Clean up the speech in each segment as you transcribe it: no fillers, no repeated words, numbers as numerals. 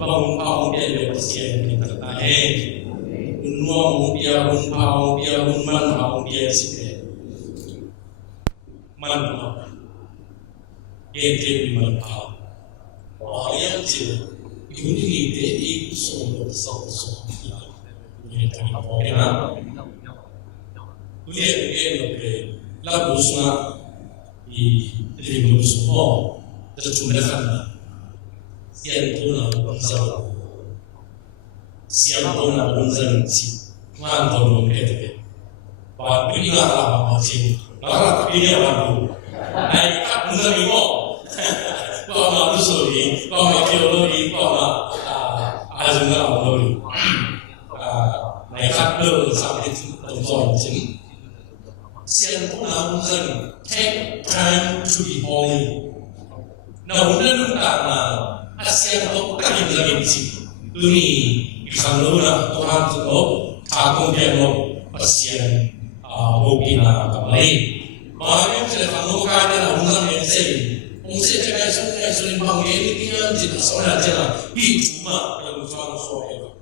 và hùng phao bia được xiên mình thật ta hè hùng nuo hùng bia hùng phao bia hùng man phao bia xịt man phao game game man phao họ yang chỉ những gì để ý số một số là những cái mà có cái nào Kuliah game ke lagu sunga di film semua tercumberkan siang tu na bangsa siang tu na bangsa si man tu orang kete ba pilih lah apa sih lara pilih apa tu naik kat bangsa ni mo ba ma usuli ba ma teologi ba ma azunga olori naik kat tu sampai tu tu siang tu na dân take time to be holy. Na unan tak na siang tu tak yang lagi sih. Ini kalau na Tuhan tu takung dia mau pasian hobi na kembali. Malam saya kalau kaya na unan yang saya, saya cakap sungai sungai bangun ini tinggal di sana jalan. Ini cuma yang Tuhan soal.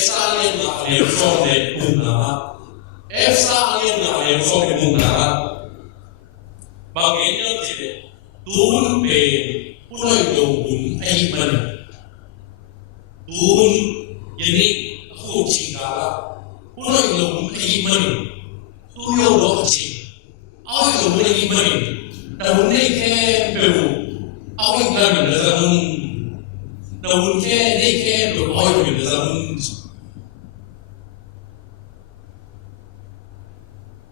Salin na yang soal una. Salin na yang soal una. Bagian tidak turun pe pulau turun air mana turun jadi aku cingkala pulau turun air mana tuyau doa cing awak turun air mana tahun ni ke peru awak lagi dalam tahun ke ni ke peru awak lagi dalam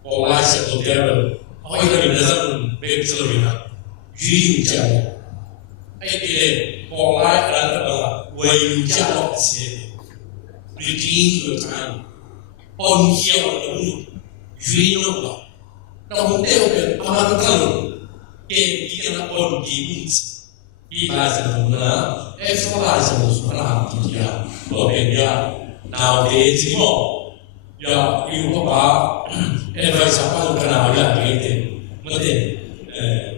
orang satu tiada awak lagi dalam Betul-betul, jujur jawab. Ayat polai adalah wajib jawab sih. Redeem your time. On here on jujur lah. Namun dia aman kalau kita nak on gimins. Ibadah mana? Exercise mana dia? Dia nowadays semua. Ya, ibu bapa advice apa kena ada gitu. Mungkin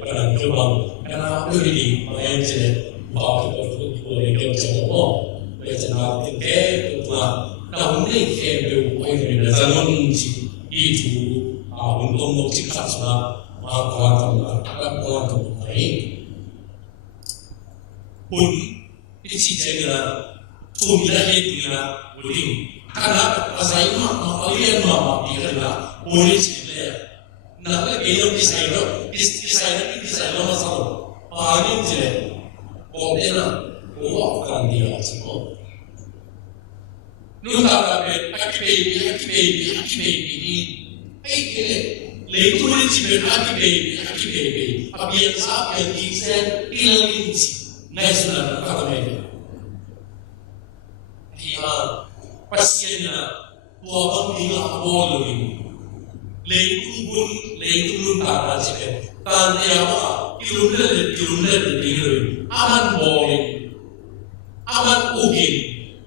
pada keluar karena beri orang je bawa ke boleh ke semua macam tinggal tu nah ini ke boleh ke zaman itu untuk cikar semua kawan baik pun isi jaga pun tidak itu boleh karena asal makalian dia boleh sih Naga gayam desainer masalah. Paling je, ordena, akan dia semua. Nunta aki baby. Lepas ni cipet aki baby. Abian sah yang desain ilang inci. Nasional kata mereka. Dia pasiennya tua bang dia boleh. Leitung tak ada tanya apa kilometer tinggal aman boleh aman ugin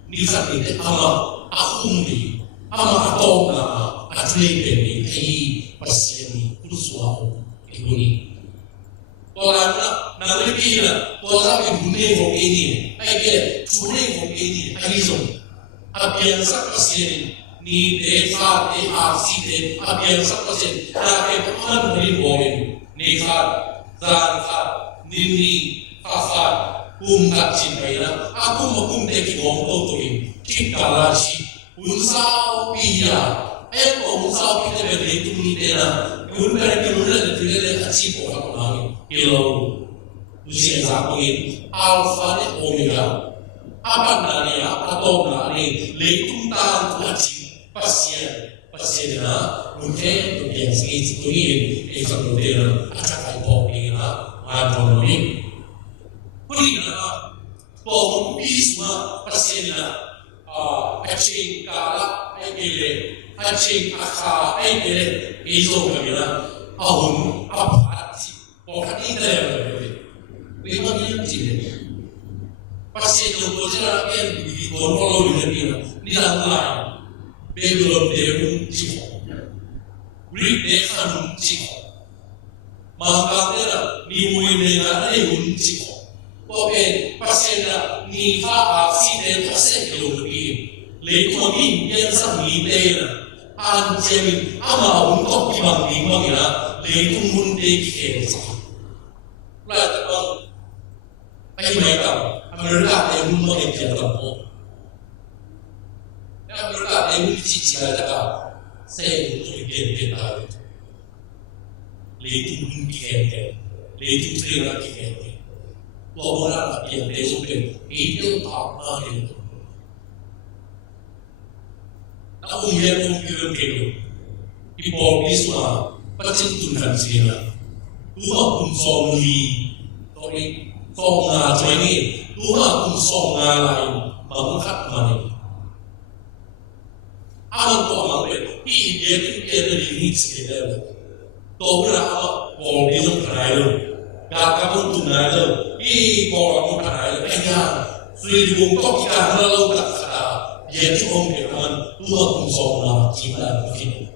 nisam ini ama akumdi ama atona atlet ini pasien ini kursuau ini orang nak lebih lah orang yang bunuh ini ayat bunuh ini ayat abian sak pasien ni desa si abian sak pasien lagi aman boleh Nikhat, Zanhat, Nini, Fasad, Kumkat Cimpaina, aku makumteki ngomong tuin, Kikalashi, Unsau Pia, Unsau Pia beritu ni dena, Unpera Kiluna tidak ada cipo orang kilo, usia zapungin, Alpha dan Omega, apa nanya, apa tahu nanya, leitung tan tuaci, pasien na mungkin tu yang segi tuin ekor modern acak pop ini na macam ni pun na pop bisma pasien na acing kala acing akha itu kami na ahun apa sih pop ini dah memang ini sih pasien tu boleh yang di kontrol ni lain Babylon dia ciko, Greek dia ciko, Mangkatera ni mui negara dia ciko, có bên pasien là ni pha accident pasien cái lúc đi lấy của mình nhân sang ni đây là anh chị mình ama ông có cái bằng tiếng bằng là lấy tung mun đây cái sao lại là bằng ai mấy tàu America đây mun mà cái gì tàu America đây mun chỉ là cả xe cũng cái tàu lấy tung mun cái lấy tung trên là cái我们让眼泪中间一定到那里。那我们也不用给了，一包比数啊，不仅dun看钱了，如何工作力，所以放啊在呢，如何工作啊来，忙卡嘛呢？他们多忙的，一年一年的零起来了，都不然啊，包比中来了。Gagawin tunalo, ko panalo, kaya sulit mong kopika na lang takata, yan yung kailangan tumagong sa kita mungkin.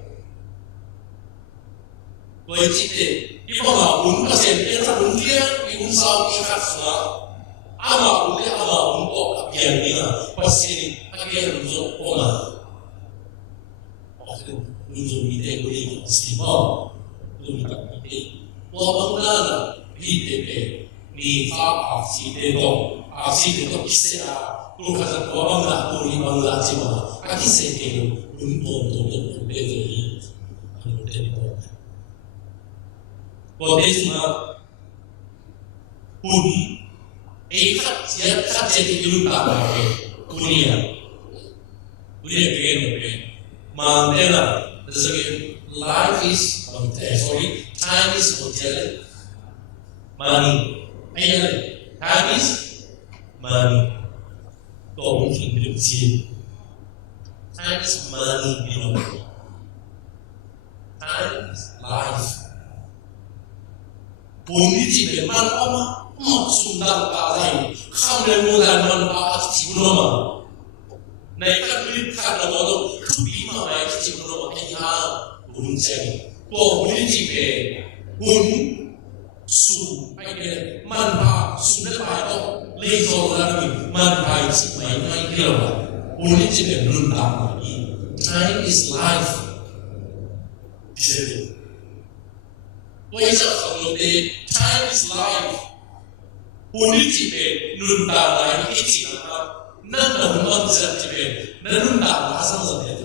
Kaya sila, iba nga, kasi sa mulia, yung sa ikat na, ama ko, yan nila, kasi kaya nung ko na. Bakit nung sumite ko yung sima, lumitang ite, wabang lana, Hidde ni fa accident kisah tu kata orang lah tu ni bangla cuma kaki sekali untuk beli telefon. Boleh cuma pun ikat jadi lupa dunia begini Mandela life is time is hotel. Money, time is money. Kau mungkin hidup sini. Time is money, you know. Time is life. Puni jibe man ama, sundang kalai. Kamu mulan man aktif nama. Naikkan milik karena bodoh, bima aktif nama. Kaya bunceng. Kau puni jibe, su ai cái man pa su đất bài đó lấy rồi là mình man pa chỉ mấy kia là uống chỉ để luôn tạm đi time is life bây giờ không nói đến time is life uống chỉ để luôn tạm lại cái gì đó nên là không ăn giờ chỉ để nên luôn tạm là sao giờ đấy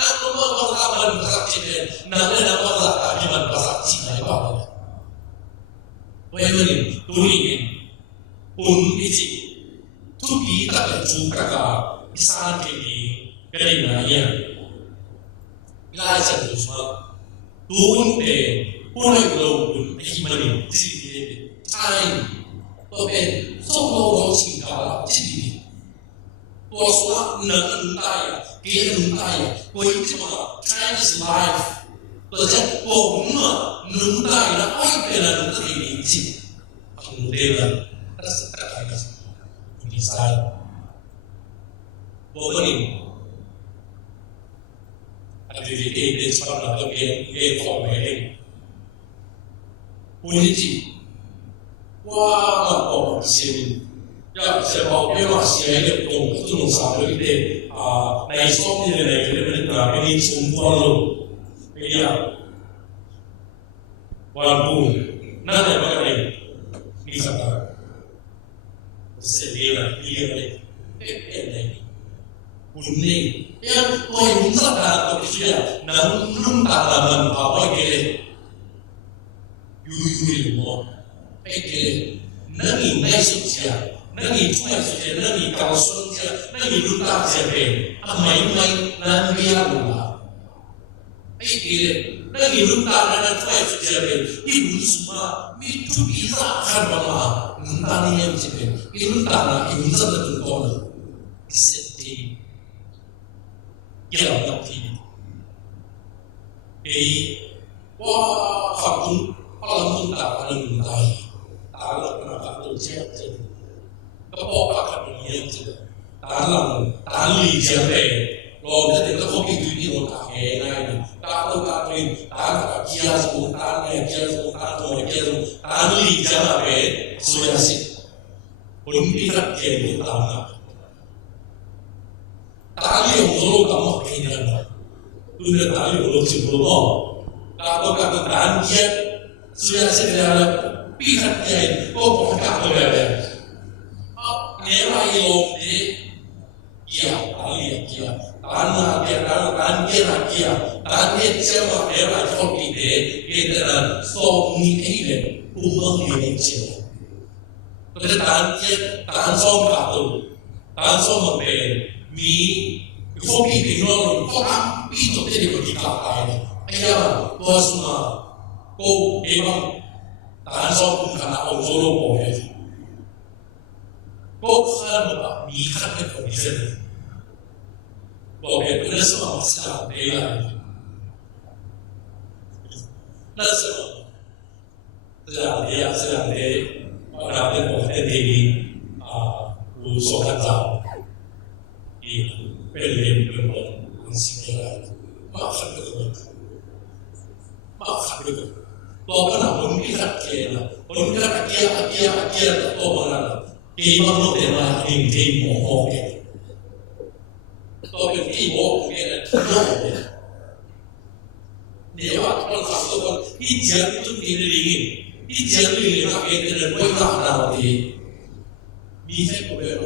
na kuma wala man pasakti na na wala kami man pasakti na iba ba wala tuloy iti tupi ta ka isan kini kaya na yan ilay sa Diyos tuon pe punay loob ay sili time open so no singkala sili Tuaswa na untaya, kaya untaya, kaya cuma time is life. Kerja pokoknya untaya na ay pera untaya ini sih. Aku mudah tersekat lagi ini saya. Pokoknya ada di sekolah atau di komedi. Polisi, wah apa sih? Ya, saya mau masih ada tunggu sampai itu. Naik stop ni mereka ini semua lo, ini walaupun nada macam ini kata sedih dia ni, unik. Ya, kau yang tak sudah, namun tak lawan apa kele, yuri mo, kele, nanti naik sosial. Nanti cuma saja, nanti kalau saja, nanti lupa saja. Amai nanti lupa. Nanti lupa nanti cuma saja. Ibu semua itu bisa kan mama. Nanti yang saja. Ibu tanah ibu saja tuh sedih. Ya nanti. Wah kamu kalau muntah tak pernah tuh siapa. Kapok akan yang juga tali siapa lo bisa tidak kau itu di otak ini kalau kalian tanah kia sebutan tali siapa 所以是本地的建筑党啊，打理红楼咁啊，几年啦，佢哋打理红楼全部都，打到咁打嘢，所以是咧，必然嘅嗰個價都係咧，啊，你話用你嘢打理嘢，打嘢打嘢，打嘢即係話你話做啲嘢，佢哋啊，所以起嚟不能理解。เพราะฉะนั้นการซ่อมขาดตัวการซ่อมมันเป็นมีพวกพี่ถึงเราพวกพี่จบได้ดีกว่าที่กลับไปไอ้ยังตัวสุนัขก็เองการซ่อมคุณขนาดองค์โซโลโบเลยก็ขั้นแบบมีขั้นเป็นคนที่เสนอบอกเหตุผลนั่นสมองสิ่งใดเลยนั่นสมองสิ่งใดเราได้บอกให้ดีรู้สกัดจับอีกเป็นเรื่องเป็นบทมันสิ่งอะไรมาขัดกันตัวขนาดคนที่ขัดเกณฑ์นะคนที่ขัดเกณฑ์ตัวมันนะที่มันรู้แต่มาเองที่หมอเองตัวเป็นที่หมอเองนะเนี่ยว่าคนขับตัวที่เจ้าที่ตุ้งที่เรื่องที่เจ้าที่เรื่องเองจะไม่ต่างเราดีมีแค่คนเดียว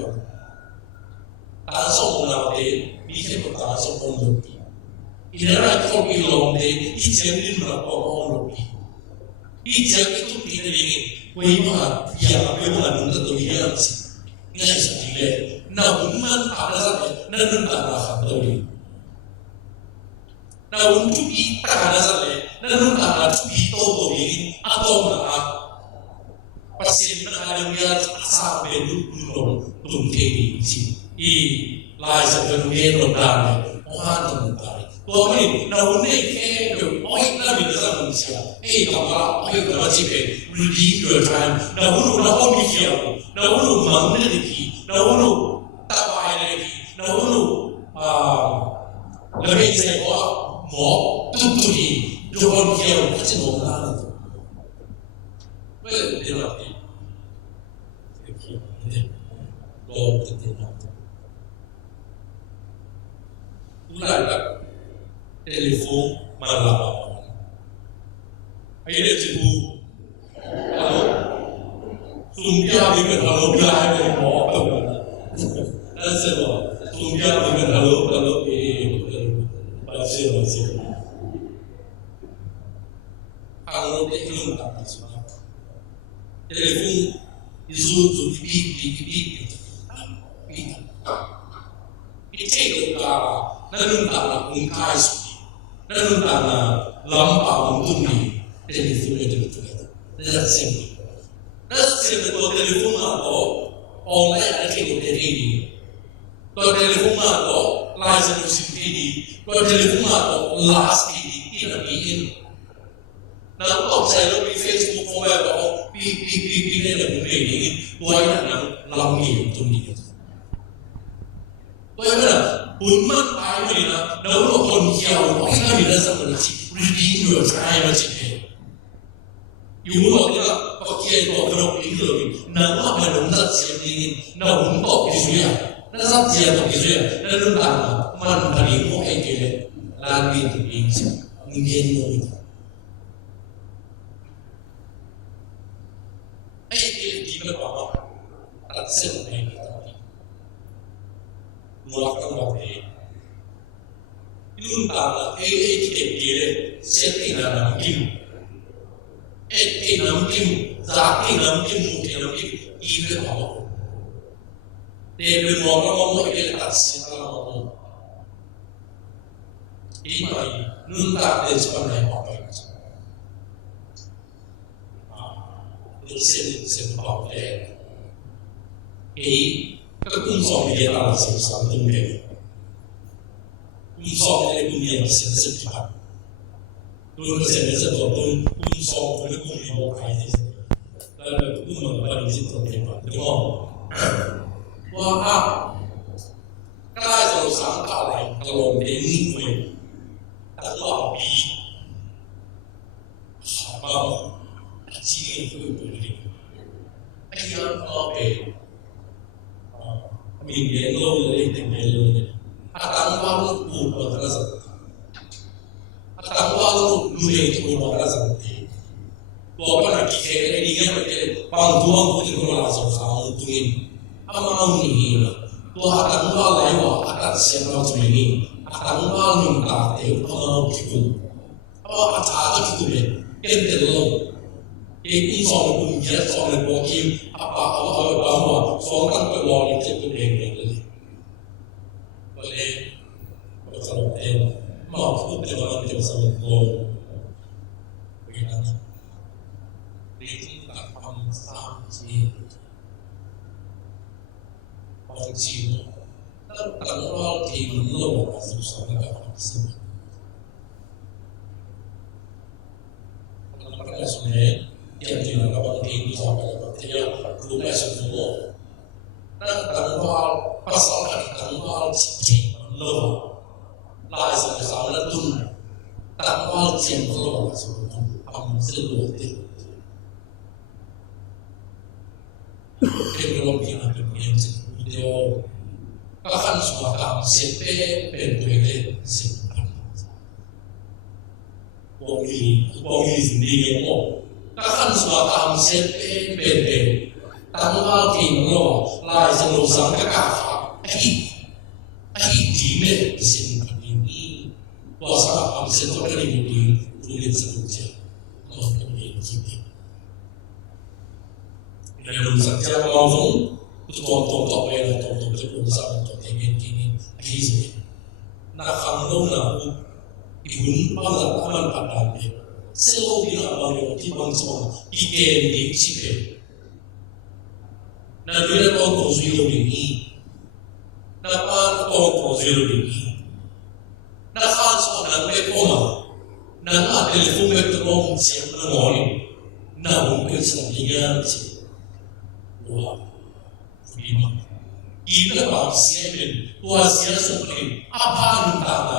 ตาส่งเราดีมีแค่คนตาส่งคนเดียวอีนั่นแหละคนที่ลงดีที่เจ้าที่เราก็มองลงดีที่เจ้าที่ตุ้งที่เรื่องไว้มาอยากไปว่าหนุ่มตัวนี้อะไรสิง่ายสุดเลยน่าหุ่นมันอะไรสักนั่นต่างราคาตัวนี้น่าหุ่นทุกที่ต่างอะไรสักนั่นต่างราคาทุกที่ตัวนี้atau mana pasien mengalami asal bentuk tinggi i lai sebenarnya nodal orang tentang tuh ini naunnya kayak oh itu lebih besar manusia kamera oh itu masih ready your time naunu mikir naunu mana lagi naunu tapai lagi naunu lebih saya mau tuturi jangan kira macam mana Well, they're not there. Lord, they're not there. Ulala, telephone, malapa. Ay, let's go. Hello? Sumpia, even hello, guy, and more. That's it. Sumpia, even hello, Basir. Hello, they don't have this one. Telefon izuzu big itu kalau nanti ungkai suci nanti lampa untungnya telefon itu tidak simple telefon atau online ada yang berdiri kalau telefon atau license sendiri kalau telefon atau last ini tidak bikin Nah, kalau saya di Facebook mau bawa pi ada begini, banyak yang lambi untuk ini. Banyak pun apa ini na, kalau orang jauh, orang tidak sama macam reading your time macam ni. Ibu kita pakai itu berapa itu, nama mana untuk siapa ini, nama untuk Israel, nama siapa Israel, nama mana paling mau itu, lagi itu mungkin itu. Kita bawa aksen ini tadi, mulakan waktu ini untuk kita setting dalam game, zaki dalam game ini bawa. Tapi orang ini aksen dalam ini nuntak dari sebenarnya apa ini? Sen bảo vệ các cung song thì là sự sống tương đề cung song thì cung nhiên là sự thực hành tôi có thể rất là tôi cung song với cung thì một cái gì đó là cung mà bạn sẽ thực hiện đúng không? Wow, cái này sáng tạo lại lòng đến người đã bảo bí chỉ nên ang mga mình lâu rồi tình về rồi atang baru pun berasa atang baru nulis pun berasa tu apa nak kira ini kan macam pangduang pun itu malah sama mungkin ama ini tu atang baru lewat atang siapa macam ini atang baru minta tu ama kita apa acara kita ni kita lo ini soal punya soal bokim apa soal kan berlalu itu boleh kalau mau pun jangan kita soal lo bagaimana itu tak paham sih orang Cina kalau orang Timur lo susah nak faham kalau sebenarnya yang dilakukan ini sampai kepada rumah semua. Dan tanggal pasal tanggal cipta lo, lagi sama tun tanggal cipta lo semua am seluruh itu. Kalau kita punya video, akan semua kamu sampai pentuai simpan. Wangi sendiri mau. Akan semua kamu sampai pentuai. Tanggal timur lai selalu sang kakak, di simpan ini. Puasa kamu sentuh kali ini tulis saja, mau kembali kita. Dalam saja mau tonton apa tonton berusaha untuk ingin kini akhirnya. Nak kamu nak ikut malah aman pada dia. Selalu dia baru timbang semua ikan di sini. Na dole ko zero ini, na pan ko zero ini, na kanso na may koma, na nga telefon may tulong siya na ngoni, na mungkin sa lingan siya. Wah, lima. Kita bang siya din, wah siya sa pagin, apa ang tama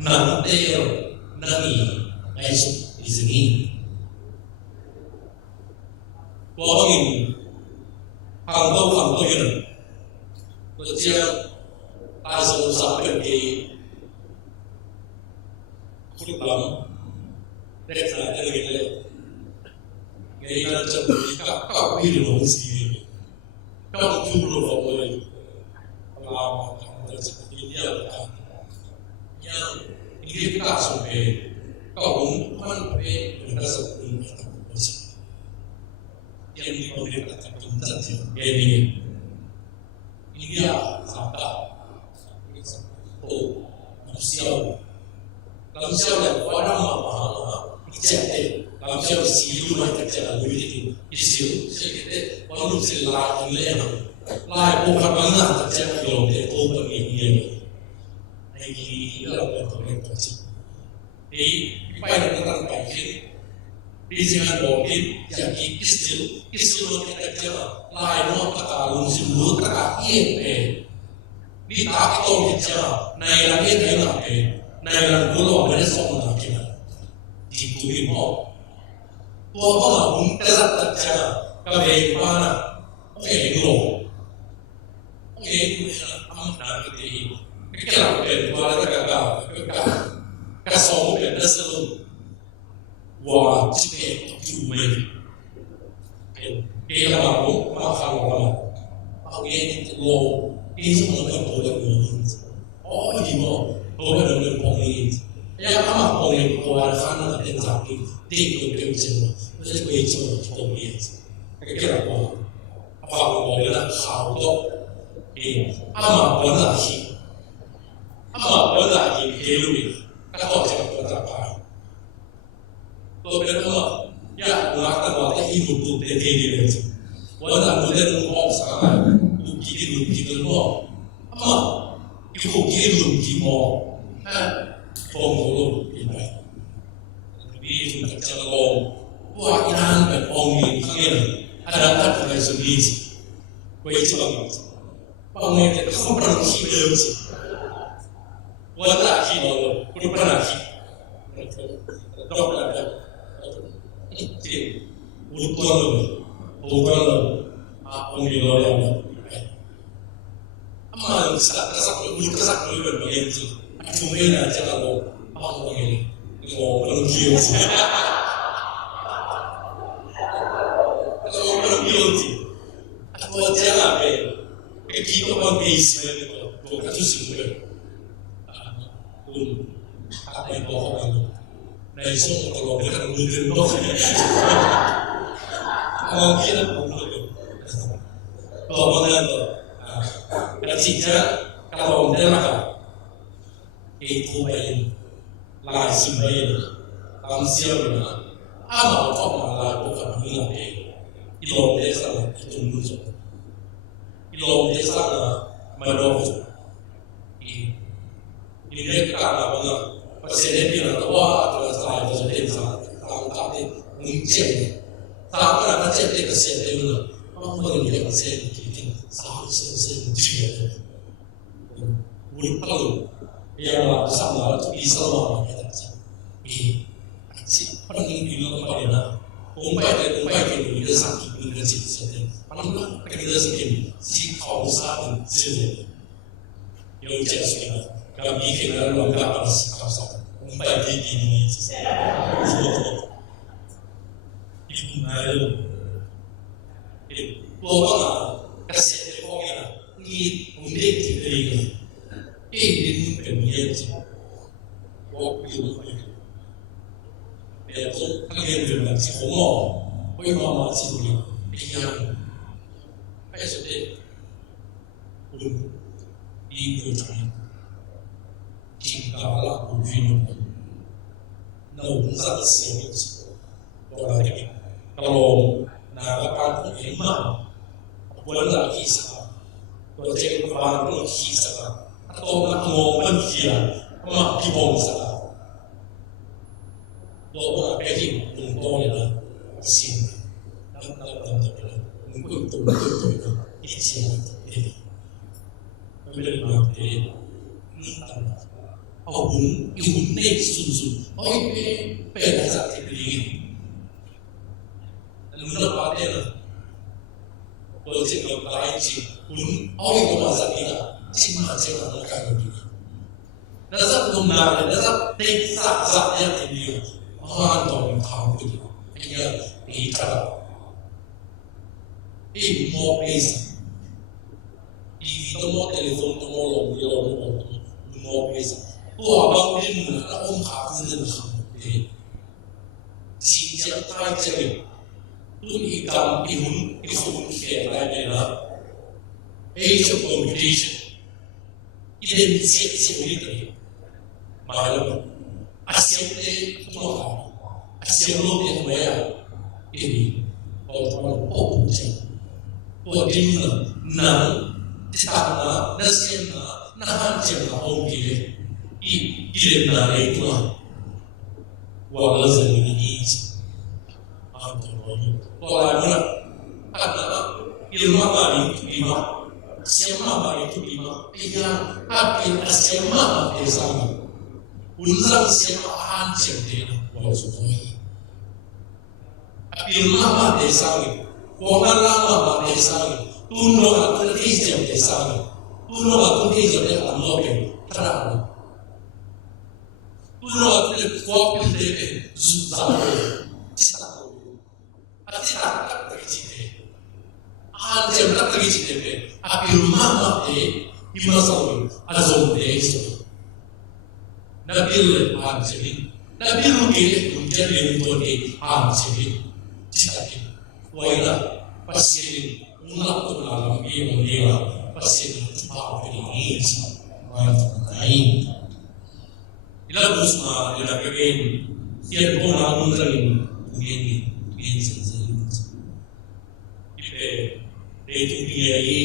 nang tero, nangi, ay so izini. Wah, ini. Hàng câu yun tôi chia ai sầu sampai di kulit lắm để trả cho người này ngày nay trong các quy định gì các chú đồ của mình làm thành ra sự ý nghĩa là nhưng ý cả số về các ông quan về người ta sử dụng yang diberikan kepentingan ini dia sampai manusia yang pada mahal jadi manusia di rumah kerja lebih itu sekitar manusia lain bukan banyak kerja yang itu begini ini adalah bentuk jadi apa yang kita lakukan di sini mungkin yang istilah kita jalan lain orang takalung semua takak ini di tak itu kita naik lagi naik pulau ada semua lagi di tujuh mau tua apa pun terasa terjaga kabe mana oke dulu amat nanti kita berbuat agak kasih mungkin dasar wah cipta cuma kita mampu makan apa ini lo ini semua boleh oh ini mau boleh pengin ya apa pengin keluar sana dan sakit tinggal kerja jadi kerja pengin kira apa boleh lah kau ama boleh lagi hidup kalau jangan berapa तो फिर या लाता वाला ही बुद्धू दे दे रहे थे वाला मुझे तो बहुत सारा की लो अम्मा इको की मो है फोंगो इन्हें भी चला लो वो इन्हें पे फोंगी किए ada dari sendiri कोई चला फोंगे तो खबर की दे वाला की लो पुरना की तो jadi utuh ông đi lo leo mà kesak dulu berbagai itu cuma aja kalau apa ini ngomong kieu kalau ngomong kieu aku aja apa kita mau basement itu bukan itu sih apa yang bohong itu nah itu kalau bukan mungkin bohong mungkin bohongan ketiga kalau mereka itu baik langsung baik langsung apa kau malah bukan mengerti ilmu desa itu muncul ilmu desa menurut ini mereka apa presiden bilang wah kalau saya presiden saya tapi muncul tapi apa jadi presiden itu orang menjadi presiden 사실은 지금 우리 팔로 yang bersama itu bisa melakukan ini paling bilang pada umpai itu kita sakit kita cipta paling kita sakit si kau sakit sih yang jelasnya kami kena lengkap sekali umpai ini itu malu itu kasi pokoknya ni undik tiga ini penyiasat waktu itu itu kalian bilang si homo oi mama si dulu yang apa sih ini itu tinggallah bukan nungsa sih kalau narapan imam wala kisah, project baru kisah, atau ngomong kia, ngomong sah. Lalu apa yang untungnya sih, untuk izin ini, kemudian nanti apapun unik susu, beda saat ini, lalu apa dia? Project lain sih, itu masa kita cuma makan begini. Dasar benar, dasar teksak saatnya ini orang dong tahu itu, kita ini mau bisa, ini mau telepon mau mau bisa, abang ini orang kafir itu, siapa cakap ikam ihun kira adalah age of competition identitas politik malam asyik semua asyik lo yang ini orang populer orang nang istana nasional nahan cina orang ini nang itu walau ini orang ilmu apa itu lima, siapa apa itu lima, yang apa siapa desa, unsur siapa hancur deh, walau suami. Ilmu apa desa, orang lama apa desa, tuno aku hijau desa, tuno aku hijau deh amloke, terang, tuno aku kopi deh, susah. Tak terjadi. Anjir tak terjadi. Api rumah mati di masa lalu azam desa. Nabil anjir. Nabil mungkin menjadi menteri anjir. Jadi, wajah pasien unak dalam dia pasien apa ini lain. Ila busma ila kegen siap pun namun sering begini leitung biayai,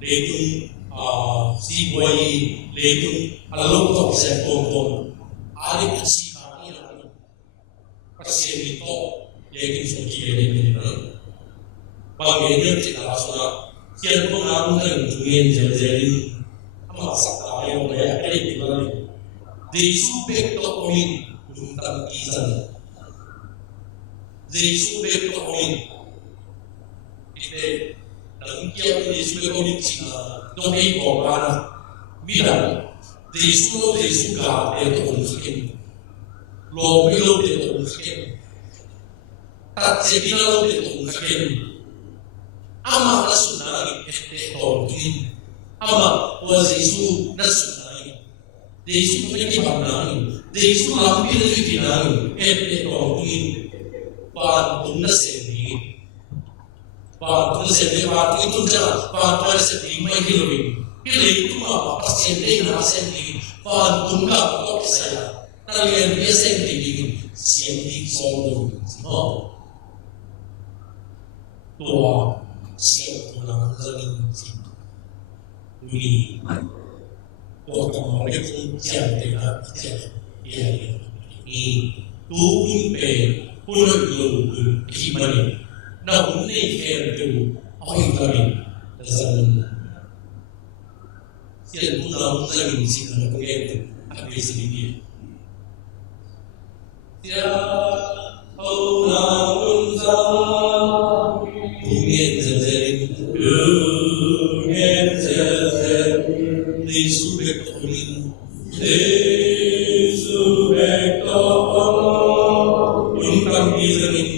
leitung siboi, leitung alam top sepong, ada kasih kami lagi, kasih itu, yang suci ini mana, bagiannya kita langsung, siapa pun namun kan jungin jadi, masak ayam kayak ini gimana, disubek tokohin, tentang kisah, disubek tokohin. Kita 能叫耶稣的国民进啊，都可以讲啊，米兰，耶稣家的同性，罗米罗的同性，达杰比拉的同性，阿玛那是哪里的同性？阿玛我耶稣那是哪里？耶稣没地方哪里？耶稣哪里的去哪里？的同性，把同那些人。Và tôi sẽ về và tôi tuân trả và tôi sẽ tìm mấy cái lời cũng là bắt xem đây là xem thì và cũng là có cái sai là ta liền biết xem thì mình xem thì so được nó tua xem của nó dân vì tua còn cái không chạm thì là chạm thì tu về tu luyện khi mà na unne khen tu oi kami zan sian tu na unne min sin na ko gen abi sin ni sia au na un za ungen zen ungen zen ni su be ko min ni su be ko un kam bi zanin